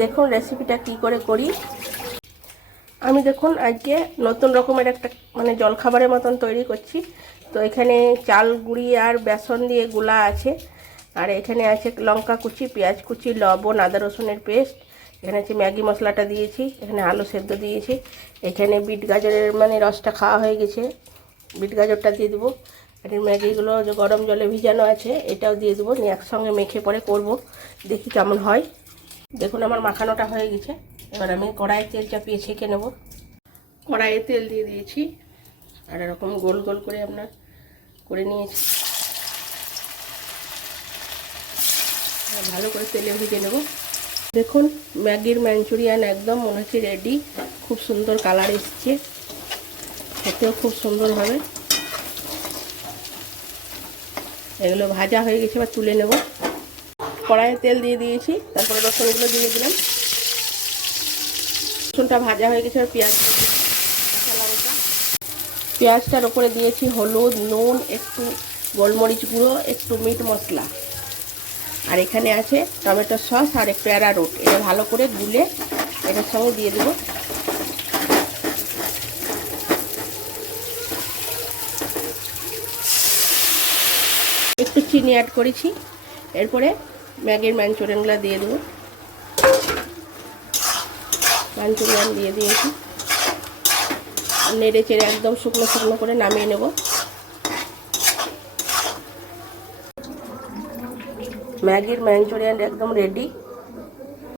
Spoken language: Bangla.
দেখুন রেসিপিটা কি করে করি। আমি দেখুন আজকে নতুন রকমের একটা জলখাবারের মতন তৈরি করছি। তো এখানে চাল গুঁড়ি আর বেসন দিয়ে গুলা আছে, আর এখানে আছে লঙ্কা কুচি, পেঁয়াজ কুচি, লবণ, আদা রসুনের পেস্ট। এখানে আছে ম্যাগি মশলাটা দিয়েছি, এখানে আলু সেদ্ধ দিয়েছি, এখানে বিট গাজরের রসটা খাওয়া হয়ে গেছে, বিট গাজরটা দিয়ে দেবো। আর ম্যাগিগুলো যে গরম জলে ভিজানো আছে এটাও দিয়ে দেবো, নিয়ে একসঙ্গে মেখে পরে করব, দেখি কেমন হয়। দেখুন আমার মাখানোটা হয়ে গেছে। এবার আমি কড়াইয়ে তেল চাপিয়ে ছেঁকে নেব। কড়াইয়ে তেল দিয়ে দিয়েছি আর এরকম গোল গোল করে আপনার করে নিয়েছি। ভালো করে তেলে ভেজে নেব। দেখুন ম্যাগির ম্যাঞ্চুরিয়ান একদম মনে হচ্ছে রেডি। খুব সুন্দর কালার এসছে, খেতেও খুব সুন্দর হবে। এগুলো ভাজা হয়ে গেছে, এবার তুলে নেব। কড়াইয়ে তেল দিয়ে দিয়েছি, তারপরে রসুনগুলো দিয়ে দিলাম। রসুনটা ভাজা হয়ে গেছে, পেঁয়াজ কাঁচা লঙ্কা, পেঁয়াজটার ওপরে দিয়েছি হলুদ, নুন, একটু গোলমরিচ গুঁড়ো, একটু মিট মশলা, আর এখানে আছে টমেটো সস আর একটু অ্যারারুট। এটা ভালো করে গুলে এটার সঙ্গে দিয়ে দেবো। একটু চিনি অ্যাড করেছি। এরপরে ম্যাগির ম্যাঞ্চুরিয়ানগুলো দিয়ে দেবো। ম্যাঞ্চুরিয়ান দিয়ে দিয়েছি, নেড়ে চেড়ে একদম শুকনো শুকনো করে নামিয়ে নেব। ম্যাগির ম্যাঞ্চুরিয়ান একদম রেডি।